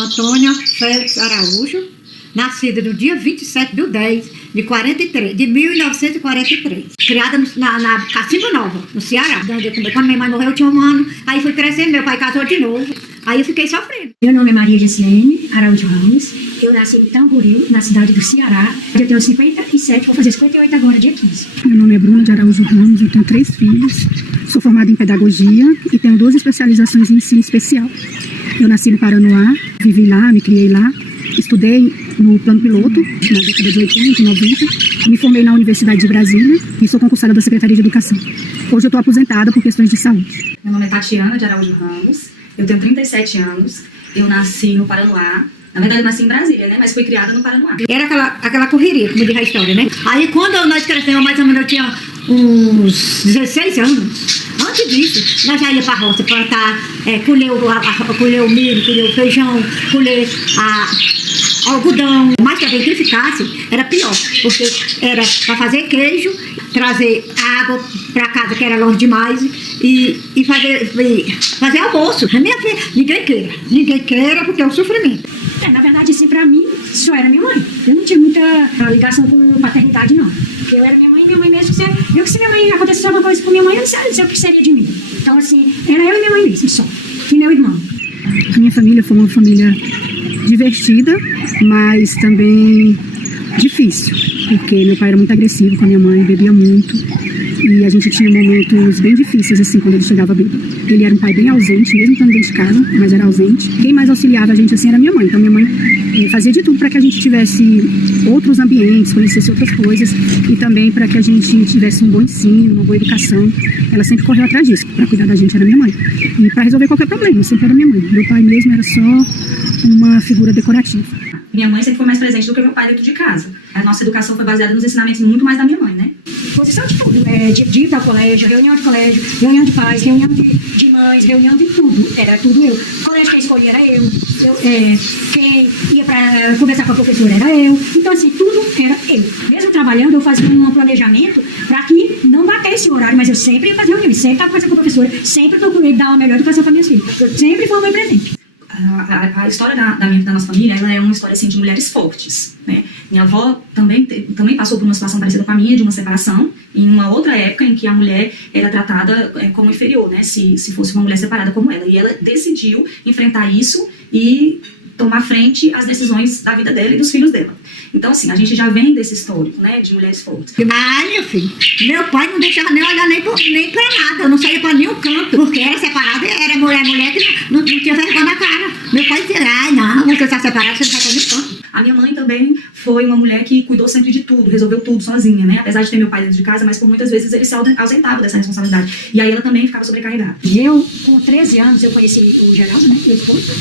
Antônia Félix Araújo, nascida no dia 27/10/43, de 1943. Criada na Cacimba Nova, no Ceará. Quando minha mãe morreu, eu tinha 1 ano. Aí fui crescendo, meu pai casou de novo. Aí eu fiquei sofrendo. Meu nome é Maria Gessiene Araújo Ramos. Eu nasci em Tamboril, na cidade do Ceará. Eu tenho 57, vou fazer 58 agora, dia 15. Meu nome é Bruna de Araújo Ramos, eu tenho 3 filhos. Sou formada em pedagogia e tenho 2 especializações em ensino especial. Eu nasci no Paranoá, vivi lá, me criei lá. Estudei no plano piloto, na década de 80 e 90. Me formei na Universidade de Brasília e sou concursada da Secretaria de Educação. Hoje eu estou aposentada por questões de saúde. Meu nome é Tatiana de Araújo Ramos, eu tenho 37 anos, eu nasci no Paranoá. Na verdade, eu nasci em Brasília, né? Mas fui criada no Paranoá. Era aquela correria, como diz a história, né? Aí quando nós crescemos, mais ou menos eu tinha uns 16 anos. Antes disso, nós já ia para a roça plantar, colher o milho, colher o feijão, colher algodão. Mas também que ficasse, era pior, porque era para fazer queijo, trazer água para casa, que era longe demais, e fazer almoço. A minha filha, ninguém queira, porque é um sofrimento. Na verdade, assim, pra mim, só era minha mãe. Eu não tinha muita ligação com paternidade, não. Eu era minha mãe mesmo. Eu que se minha mãe acontecesse alguma coisa com minha mãe, eu não sei o que seria de mim. Então, assim, era eu e minha mãe mesmo, só. E meu irmão. A minha família foi uma família divertida, mas também difícil, porque meu pai era muito agressivo com a minha mãe, bebia muito. E a gente tinha momentos bem difíceis, assim, quando ele chegava bêbado. Ele era um pai bem ausente, mesmo estando dentro de casa, mas era ausente. Quem mais auxiliava a gente, assim, era minha mãe. Então, minha mãe fazia de tudo para que a gente tivesse outros ambientes, conhecesse outras coisas e também para que a gente tivesse um bom ensino, uma boa educação. Ela sempre correu atrás disso. Para cuidar da gente era minha mãe. E para resolver qualquer problema, sempre era minha mãe. Meu pai mesmo era só uma figura decorativa. Minha mãe sempre foi mais presente do que meu pai dentro de casa. A nossa educação foi baseada nos ensinamentos muito mais da minha mãe, né? Posição de tudo, de ir para o colégio, reunião de colégio, reunião de pais, reunião de mães, reunião de tudo. Era tudo eu. O colégio que escolhia era eu. Quem ia para conversar com a professora era eu. Então, assim, tudo era eu. Mesmo trabalhando, eu fazia um planejamento para que não batesse o horário, mas eu sempre ia fazer reunião, sempre estava conversando com a professora, sempre procurei dar uma melhor educação para minhas filhas. Eu sempre fui muito presente. A história da nossa família, ela é uma história assim, de mulheres fortes, né? Minha avó também passou por uma situação parecida com a minha, de uma separação, em uma outra época em que a mulher era tratada como inferior, né? Se fosse uma mulher separada como ela. E ela decidiu enfrentar isso e tomar frente às decisões da vida dela e dos filhos dela. Então, assim, a gente já vem desse histórico, né, de mulheres fortes. Meu filho, meu pai não deixava nem olhar nem pra nada, eu não saía pra nenhum canto, porque era separada, era mulher que não tinha vergonha na cara. Meu pai dizia, não, você está separada, você não vai pra nenhum canto. A minha mãe também foi uma mulher que cuidou sempre de tudo, resolveu tudo sozinha, né? Apesar de ter meu pai dentro de casa, mas por muitas vezes ele se ausentava dessa responsabilidade. E aí ela também ficava sobrecarregada. Eu, com 13 anos, eu conheci o Geraldo, né, meu esposo.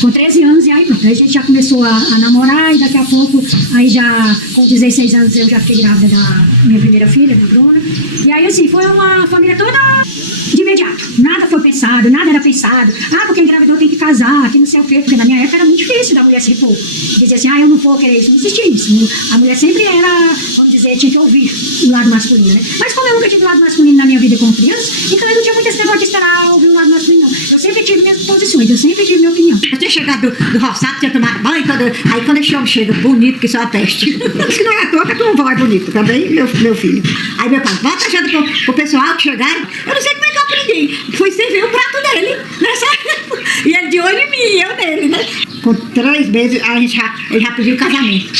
Com 13 anos, e aí pronto, a gente já começou a namorar, e daqui a pouco, aí já, com 16 anos, eu já fiquei grávida da minha primeira filha, da Bruna. E aí, assim, foi uma família toda de imediato. Nada foi pensado, nada era pensado. Porque engravidou tem que casar, que não sei o quê. Porque na minha época era muito difícil da mulher se repor. Dizer assim, eu não vou querer isso. Não existia isso. A mulher sempre era, vamos dizer, tinha que ouvir o lado masculino, né? Mas como eu nunca tive o lado masculino na minha vida como criança, então eu não tinha muito esse negócio de esperar ouvir o lado masculino, não. Eu sempre tive minhas posições, eu sempre tive minha opinião. Eu tinha chegado do roçado, tinha tomado banho, aí quando esse homem chega bonito, que só a peste. Isso que não é à toa que tu vai bonito também, meu filho. Aí meu pai, volta já pro pessoal que chegaram. Eu não sei como é que eu aprendi. Fui servir o prato dele, né? E ele de olho em mim, e eu nele, né? Com 3 meses, ele já pediu casamento.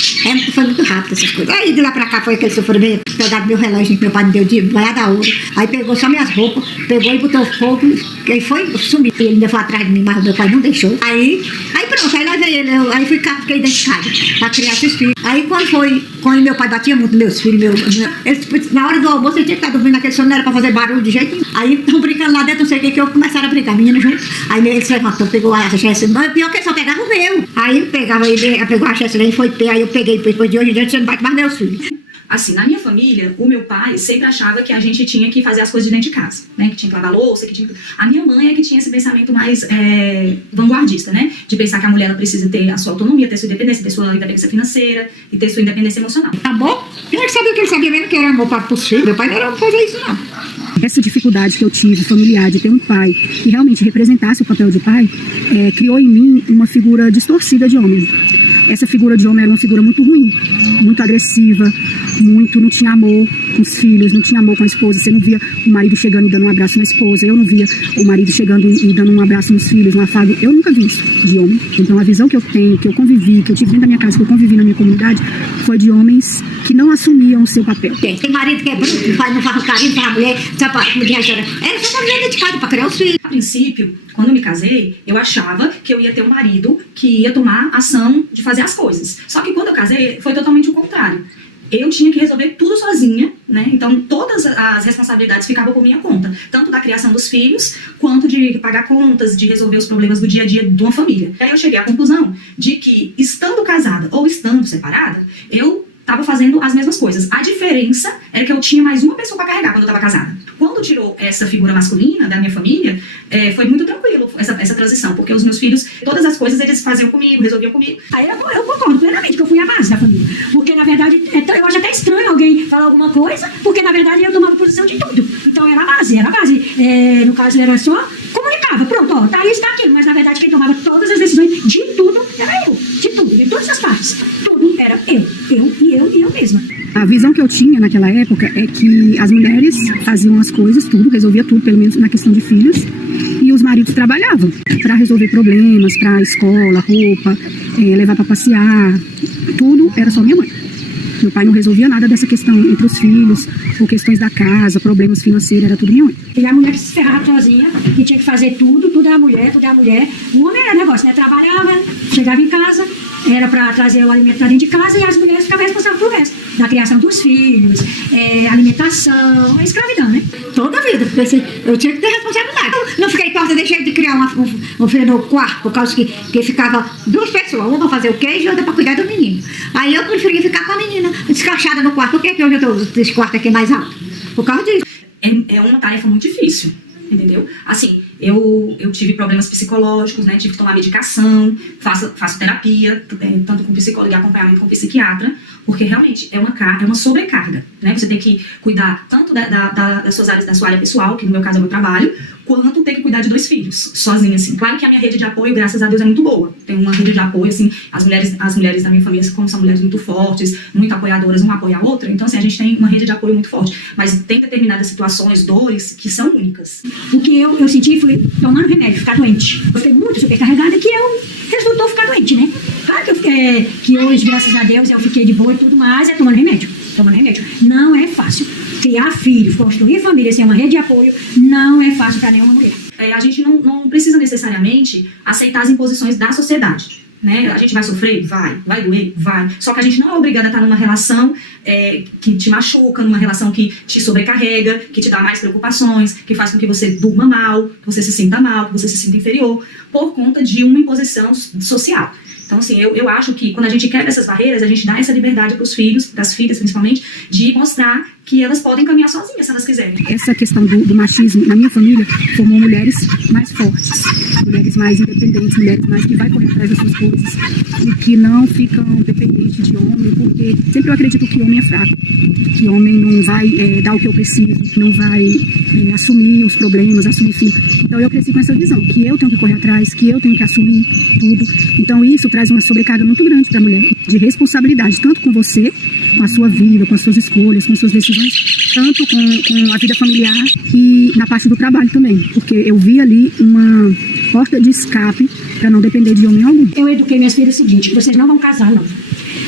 Foi muito rápido essas coisas. Aí de lá pra cá foi aquele sofrimento. Pegaram meu relógio que meu pai me deu de banhar da ouro. Aí pegou só minhas roupas, pegou e botou fogo. E foi sumir. Ele ainda foi atrás de mim, mas meu pai não deixou. Aí pronto, aí levei ele. Aí fiquei dentro de casa pra criar esses filhos. Aí quando meu pai batia muito meus filhos, na hora do almoço ele tinha que estar dormindo naquele sono, não era pra fazer barulho de jeito nenhum. Aí estão brincando lá dentro, não sei o que eu começaram a brincar, menino junto. Aí ele se levantou, pegou a Jéssica, mas pior que ele só pegava o meu. Aí ele pegou a Jéssica e foi ter, aí eu peguei, depois de hoje em dia você não bate mais meus filhos. Assim, na minha família, o meu pai sempre achava que a gente tinha que fazer as coisas de dentro de casa, né? Que tinha que lavar louça, que tinha que... A minha mãe é que tinha esse pensamento mais vanguardista, né? De pensar que a mulher ela precisa ter a sua autonomia, ter sua independência, ter sua independência financeira e ter sua independência emocional. Tá bom? Quem é que ele sabia mesmo que era amor para os filhos? Meu pai não era fazer isso, não. Essa dificuldade que eu tive familiar de ter um pai que realmente representasse o papel de pai, criou em mim uma figura distorcida de homem. Essa figura de homem era uma figura muito ruim, muito agressiva, não tinha amor com os filhos, não tinha amor com a esposa. Você não via o marido chegando e dando um abraço na esposa, eu não via o marido chegando e dando um abraço nos filhos, um afago. Eu nunca vi isso de homem. Então a visão que eu tenho, que eu convivi, que eu tive dentro da minha casa, que eu convivi na minha comunidade, foi de homens que não assumiam o seu papel. Tem marido que é bruto, não faz o carinho para a mulher, sabe, a mulher era só para dedicada para criar os filhos. A princípio, quando eu me casei, eu achava que eu ia ter um marido que ia tomar ação de fazer as coisas. Só que quando eu casei, foi totalmente o contrário. Eu tinha que resolver tudo sozinha, né? Então todas as responsabilidades ficavam por minha conta, tanto da criação dos filhos, quanto de pagar contas, de resolver os problemas do dia a dia de uma família. Aí eu cheguei à conclusão de que, estando casada ou estando separada, eu estava fazendo as mesmas coisas. A diferença era que eu tinha mais uma pessoa para carregar quando eu estava casada. Quando tirou essa figura masculina da minha família, foi muito tranquilo essa transição, porque os meus filhos, todas as coisas eles faziam comigo, resolviam comigo. Aí eu concordo plenamente que eu fui a base da família. Porque, na verdade, eu acho até estranho alguém falar alguma coisa, porque, na verdade, eu tomava posição de tudo. Então, era a base. No caso, era só comunicava. Pronto, ó, tá isso, tá aquilo. Mas, na verdade, quem tomava todas as decisões de tudo era eu. De tudo, de todas as partes. Tudo era eu mesma. A visão que eu tinha naquela época é que as mulheres faziam as coisas, tudo, resolvia tudo, pelo menos na questão de filhos, e os maridos trabalhavam para resolver problemas, para escola, roupa, levar para passear, tudo era só minha mãe. Meu pai não resolvia nada dessa questão entre os filhos, ou questões da casa, problemas financeiros, era tudo minha mãe. E a mulher que se ferrava sozinha, que tinha que fazer tudo é a mulher. O homem era negócio, né? Trabalhava, chegava em casa, era para trazer o alimento para dentro de casa e as mulheres ficavam responsáveis pelo resto. Da criação dos filhos, alimentação, escravidão, né? Toda a vida, porque eu tinha que ter responsabilidade. Não fiquei torta, deixei de criar um filho no quarto, por causa que ficava duas pessoas, uma para fazer o queijo e outra para cuidar do menino. Aí eu preferia ficar com a menina descaixada no quarto. Por que hoje eu estou esse quarto aqui mais alto? Por causa disso. É uma tarefa muito difícil, entendeu? Assim, eu tive problemas psicológicos, né? Tive que tomar medicação, faço terapia, tanto com psicólogo e acompanhamento com psiquiatra, porque realmente é uma sobrecarga, né? Você tem que cuidar tanto das suas áreas, da sua área pessoal, que no meu caso é o meu trabalho, quanto ter que cuidar de 2 filhos, sozinha, assim. Claro que a minha rede de apoio, graças a Deus, é muito boa. Tenho uma rede de apoio, assim, as mulheres da minha família, como são mulheres muito fortes, muito apoiadoras, uma apoia a outra, então, assim, a gente tem uma rede de apoio muito forte. Mas tem determinadas situações, dores, que são únicas. O que eu senti foi tomando remédio, ficar doente. Eu fiquei muito supercarregada, que resultou ficar doente, né? Claro que hoje, graças a Deus, eu fiquei de boa e tudo mais, tomando remédio. Não é fácil. Criar filhos, construir família, ser uma rede de apoio, não é fácil para nenhuma mulher. A gente não precisa necessariamente aceitar as imposições da sociedade, né? A gente vai sofrer? Vai doer? Vai. Só que a gente não é obrigada a estar numa relação que te machuca, numa relação que te sobrecarrega, que te dá mais preocupações, que faz com que você durma mal, que você se sinta mal, que você se sinta inferior, por conta de uma imposição social. Então, assim, eu acho que quando a gente quebra essas barreiras, a gente dá essa liberdade para os filhos, das filhas principalmente, de mostrar que elas podem caminhar sozinhas, se elas quiserem. Essa questão do machismo na minha família formou mulheres mais fortes, mulheres mais independentes, mulheres mais que vai correr atrás das suas coisas e que não ficam dependentes de homem, porque sempre eu acredito que homem é fraco, que homem não vai dar o que eu preciso, não vai assumir os problemas, assumir tudo. Então eu cresci com essa visão, que eu tenho que correr atrás, que eu tenho que assumir tudo. Então isso traz uma sobrecarga muito grande para a mulher, de responsabilidade, tanto com você, com a sua vida, com as suas escolhas, com as suas decisões, tanto com a vida familiar e na parte do trabalho também, porque eu vi ali uma porta de escape para não depender de homem algum. Eu eduquei minhas filhas o seguinte: vocês não vão casar, não.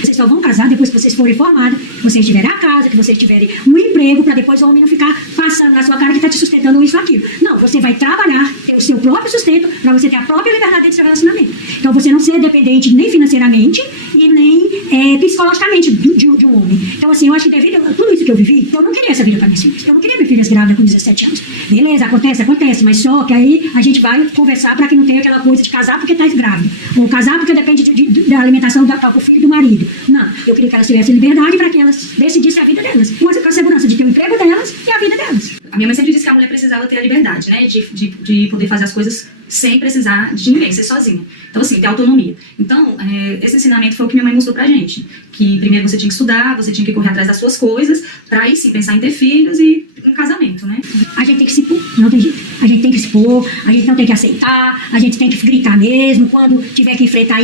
Vocês só vão casar depois que vocês forem formadas, que vocês tiverem a casa, que vocês tiverem um emprego, para depois o homem não ficar passando na sua cara que está te sustentando isso ou aquilo. Não, você vai trabalhar, ter o seu próprio sustento, para você ter a própria liberdade dentro do seu relacionamento. Então você não ser dependente nem financeiramente e nem psicologicamente de um homem. Então, assim, eu acho que devido a tudo isso que eu vivi, eu não queria essa vida para minhas filhas. Eu não queria minhas filhas grávidas com 17 anos. Beleza, acontece, mas só que aí a gente vai conversar para que não tenha aquela coisa de casar porque está grávida, ou casar porque depende da alimentação do filho do marido. Não, eu queria que elas tivessem liberdade para que elas decidissem a vida delas, com a segurança de ter o emprego delas e a vida delas. A minha mãe sempre disse que a mulher precisava ter a liberdade, né, de poder fazer as coisas sem precisar de ninguém, ser sozinha. Então, assim, ter autonomia. Então, esse ensinamento foi o que minha mãe mostrou pra gente. Que primeiro você tinha que estudar, você tinha que correr atrás das suas coisas, pra aí sim pensar em ter filhos e um casamento, né? A gente tem que se pôr, não tem jeito. A gente tem que se pôr, a gente não tem que aceitar, a gente tem que gritar mesmo, quando tiver que enfrentar.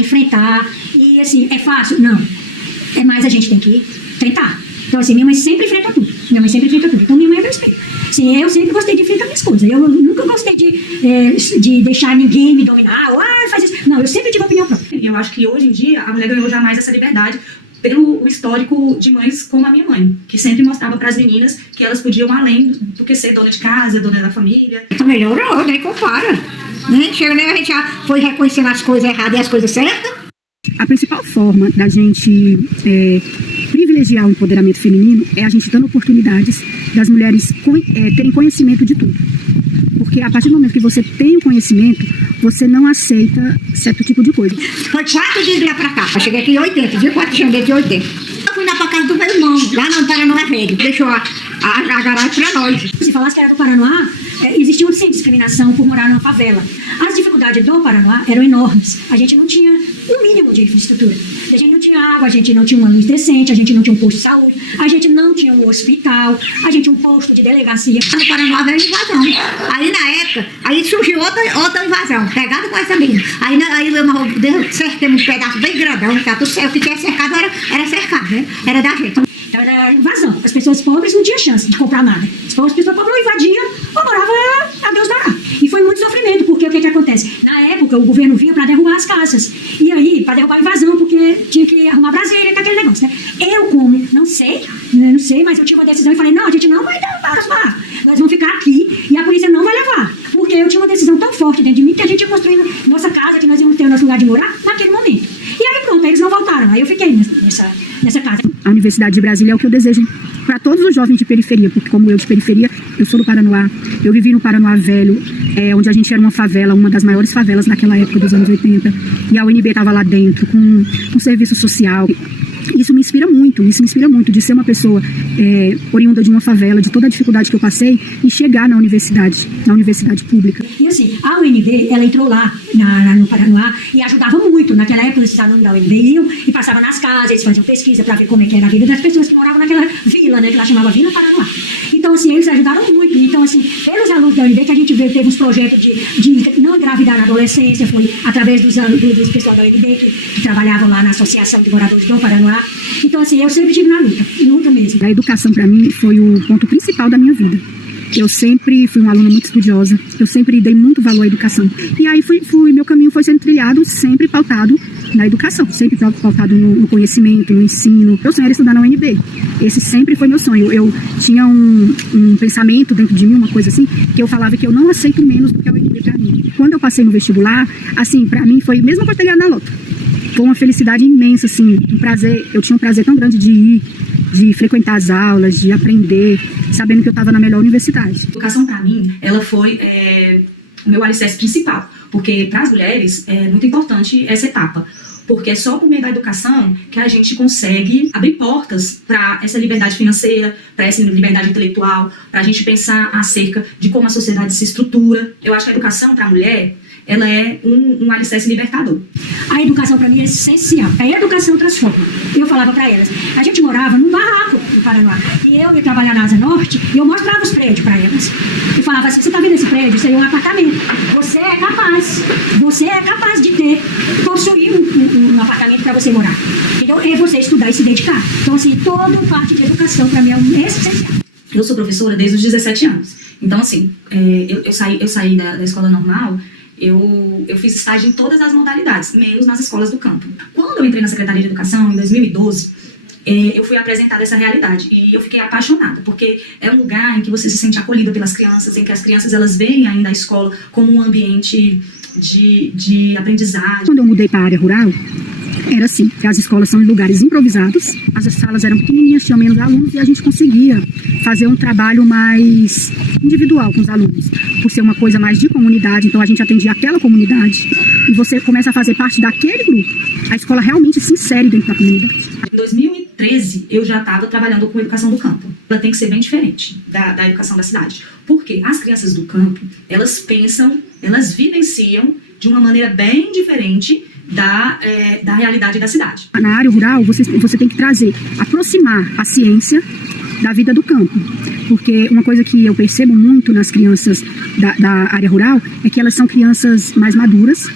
E assim, é fácil? Não. É mais a gente tem que tentar. Então assim, minha mãe sempre enfrenta tudo. Então minha mãe é meu espelho. Assim, eu sempre gostei de enfrentar minhas coisas. Eu nunca gostei de deixar ninguém me dominar. Ou, faz isso. Não, eu sempre tive opinião própria. E eu acho que hoje em dia a mulher ganhou jamais essa liberdade pelo histórico de mães como a minha mãe, que sempre mostrava para as meninas que elas podiam além do que ser dona de casa, dona da família. Melhorou, nem compara. Né? Chega, né? A gente já foi reconhecendo as coisas erradas e as coisas certas. A principal forma da gente privilegiar o empoderamento feminino é a gente dando oportunidades das mulheres terem conhecimento de tudo. Porque a partir do momento que você tem o conhecimento, você não aceita certo tipo de coisa. Foi 4 dias de lá pra cá. Eu cheguei aqui em 80, dia 4 de janeiro de 80. Eu fui lá pra casa do meu irmão, lá no Paranoá Velho. Deixou a garagem pra nós. Se falasse que era do Paranoá, existia sim discriminação por morar numa favela. As dificuldades do Paranoá eram enormes. A gente não tinha o mínimo de infraestrutura. A gente não tinha água, a gente não tinha uma luz decente, a gente não tinha um posto de saúde, a gente não tinha um hospital, a gente tinha um posto de delegacia. No Paranoá veio invasão. Aí na época, aí surgiu outra invasão, pegada com essa menina. Aí eu cerquei um pedaço bem grandão, tá? O que tinha cercado era cercado, né? Era da gente. Então era invasão. As pessoas pobres não tinham chance de comprar nada. As pessoas pobres não invadiam ou moravam a Deus dará. E foi muito sofrimento, porque o que acontece? Na época, o governo vinha para derrubar as casas. E aí, para derrubar a invasão, porque tinha que arrumar Brasília, com aquele negócio, né? Eu, como, não sei, mas eu tinha uma decisão e falei, não, a gente não vai derrubar as barras. Nós vamos ficar aqui e a polícia não vai levar. Porque eu tinha uma decisão tão forte dentro de mim que a gente ia construir nossa casa, que nós íamos ter o nosso lugar de morar naquele momento. E aí pronto, eles não voltaram. Aí eu fiquei nessa casa. A Universidade de Brasília é o que eu desejo para todos os jovens de periferia, porque como eu de periferia, eu sou do Paranoá, eu vivi no Paranoá Velho, onde a gente era uma favela, uma das maiores favelas naquela época dos anos 80, e a UNB estava lá dentro, com serviço social. Isso me inspira muito, de ser uma pessoa oriunda de uma favela, de toda a dificuldade que eu passei, e chegar na universidade pública. E assim, a UNB, ela entrou lá no Paranoá e ajudava muito. Naquela época, os alunos da UNB iam e passavam nas casas, eles faziam pesquisa para ver como é que era a vida das pessoas que moravam naquela vila, né, que lá chamava Vila Paranoá. Então, assim, eles ajudaram muito. Então, assim, pelos alunos da UNB, que a gente teve uns projetos de não engravidar na adolescência, foi através dos pessoal da UNB que trabalhavam lá na Associação de Moradores do Paranoá. Então, assim, eu sempre estive na luta mesmo. A educação, para mim, foi o ponto principal da minha vida. Eu sempre fui uma aluna muito estudiosa, eu sempre dei muito valor à educação. E aí meu caminho foi sendo trilhado, sempre pautado na educação, sempre pautado no conhecimento, no ensino. Meu sonho era estudar na UNB. Esse sempre foi meu sonho. Eu tinha um pensamento dentro de mim, uma coisa assim, que eu falava que eu não aceito menos do que a UNB para mim. Quando eu passei no vestibular, assim, para mim foi mesmo que eu ter ganhado na loto. Foi uma felicidade imensa, assim, um prazer. Eu tinha um prazer tão grande de ir, de frequentar as aulas, de aprender, sabendo que eu estava na melhor universidade. A educação, para mim, ela foi o meu alicerce principal, porque para as mulheres é muito importante essa etapa, porque é só por meio da educação que a gente consegue abrir portas para essa liberdade financeira, para essa liberdade intelectual, para a gente pensar acerca de como a sociedade se estrutura. Eu acho que a educação para a mulher, ela é um alicerce libertador. A educação para mim é essencial. A educação transforma. Eu falava para elas, a gente morava num barraco no Paranoá, e eu ia trabalhar na Asa Norte, e eu mostrava os prédios para elas. E falava assim, você está vendo esse prédio? Isso aí é um apartamento. Você é capaz de construir um apartamento para você morar. Então, é você estudar e se dedicar. Então, assim, toda parte de educação para mim é essencial. Eu sou professora desde os 17 anos. Então, assim, eu saí da escola normal. Eu fiz estágio em todas as modalidades, menos nas escolas do campo. Quando eu entrei na Secretaria de Educação, em 2012, eu fui apresentada essa realidade e eu fiquei apaixonada, porque é um lugar em que você se sente acolhida pelas crianças, em que as crianças elas veem ainda a escola como um ambiente de aprendizagem. Quando eu mudei para a área rural, era assim, que as escolas são em lugares improvisados, as salas eram pequenininhas, tinham menos alunos e a gente conseguia fazer um trabalho mais individual com os alunos, por ser uma coisa mais de comunidade, então a gente atendia aquela comunidade e você começa a fazer parte daquele grupo, a escola realmente se insere dentro da comunidade. Em 2013, eu já estava trabalhando com educação do campo. Ela tem que ser bem diferente da educação da cidade, porque as crianças do campo, elas pensam elas vivenciam de uma maneira bem diferente da realidade da cidade. Na área rural, você tem que aproximar a ciência da vida do campo. Porque uma coisa que eu percebo muito nas crianças da área rural é que elas são crianças mais maduras,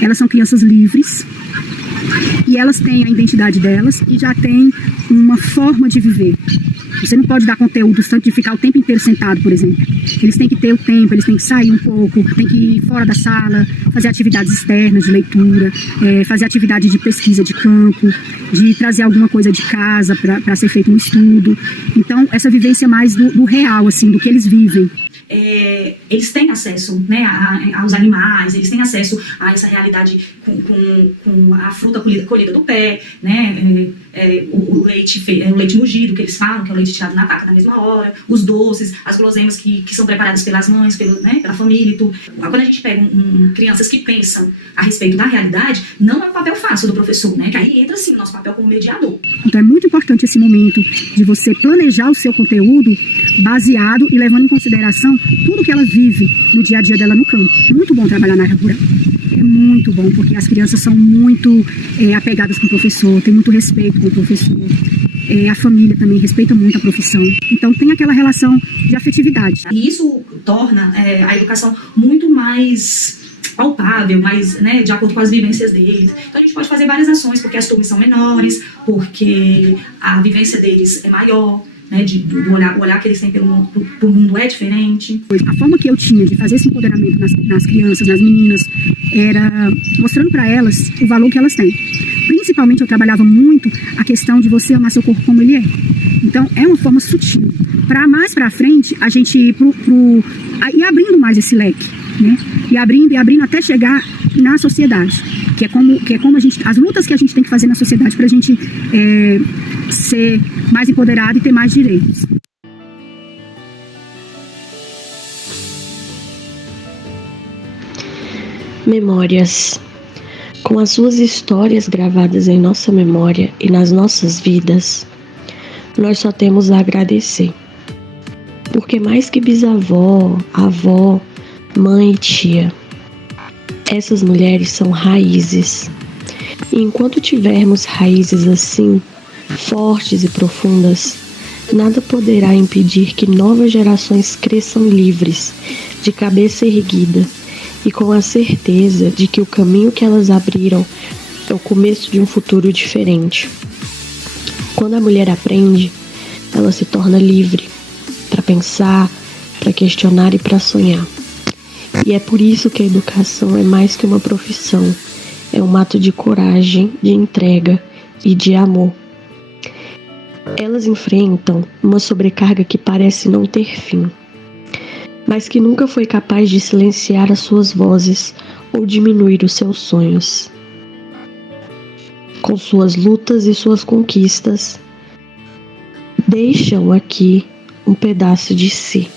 elas são crianças livres, e elas têm a identidade delas e já têm uma forma de viver. Você não pode dar conteúdo tanto de ficar o tempo inteiro sentado, por exemplo. Eles têm que ter o tempo, eles têm que sair um pouco, têm que ir fora da sala, fazer atividades externas de leitura, fazer atividade de pesquisa de campo, de trazer alguma coisa de casa para ser feito um estudo. Então, essa vivência mais do real, assim, do que eles vivem. Eles têm acesso, né, aos animais, eles têm acesso a essa realidade com a fruta colhida do pé, né, o leite mugido, que eles falam, que é o leite tirado na vaca na mesma hora, os doces, as guloseimas que são preparadas pelas mães, pela família e tudo. Quando a gente pega crianças que pensam a respeito da realidade, não é um papel fácil do professor, né, que aí entra sim o nosso papel como mediador. Então é muito importante esse momento de você planejar o seu conteúdo baseado e levando em consideração tudo que ela vive no dia a dia dela no campo. É muito bom trabalhar na área rural. É muito bom, porque as crianças são muito apegadas com o professor, tem muito respeito com o professor. A família também respeita muito a profissão. Então tem aquela relação de afetividade. E isso torna a educação muito mais palpável, mais, né, de acordo com as vivências deles. Então a gente pode fazer várias ações, porque as turmas são menores, porque a vivência deles é maior, né, o olhar que eles têm pelo mundo é diferente. A forma que eu tinha de fazer esse empoderamento nas crianças, nas meninas, era mostrando para elas o valor que elas têm. Principalmente eu trabalhava muito a questão de você amar seu corpo como ele é. Então é uma forma sutil. Para mais para frente, a gente ir abrindo mais esse leque, né? E abrindo até chegar na sociedade, que é como as lutas que a gente tem que fazer na sociedade para a gente ser mais empoderado e ter mais direitos. Memórias. Com as suas histórias gravadas em nossa memória e nas nossas vidas, nós só temos a agradecer. Porque mais que bisavó, avó, mãe e tia, essas mulheres são raízes. E enquanto tivermos raízes assim, fortes e profundas, nada poderá impedir que novas gerações cresçam livres, de cabeça erguida, e com a certeza de que o caminho que elas abriram é o começo de um futuro diferente. Quando a mulher aprende, ela se torna livre para pensar, para questionar e para sonhar. E é por isso que a educação é mais que uma profissão, é um ato de coragem, de entrega e de amor. Elas enfrentam uma sobrecarga que parece não ter fim, mas que nunca foi capaz de silenciar as suas vozes ou diminuir os seus sonhos. Com suas lutas e suas conquistas, deixam aqui um pedaço de si.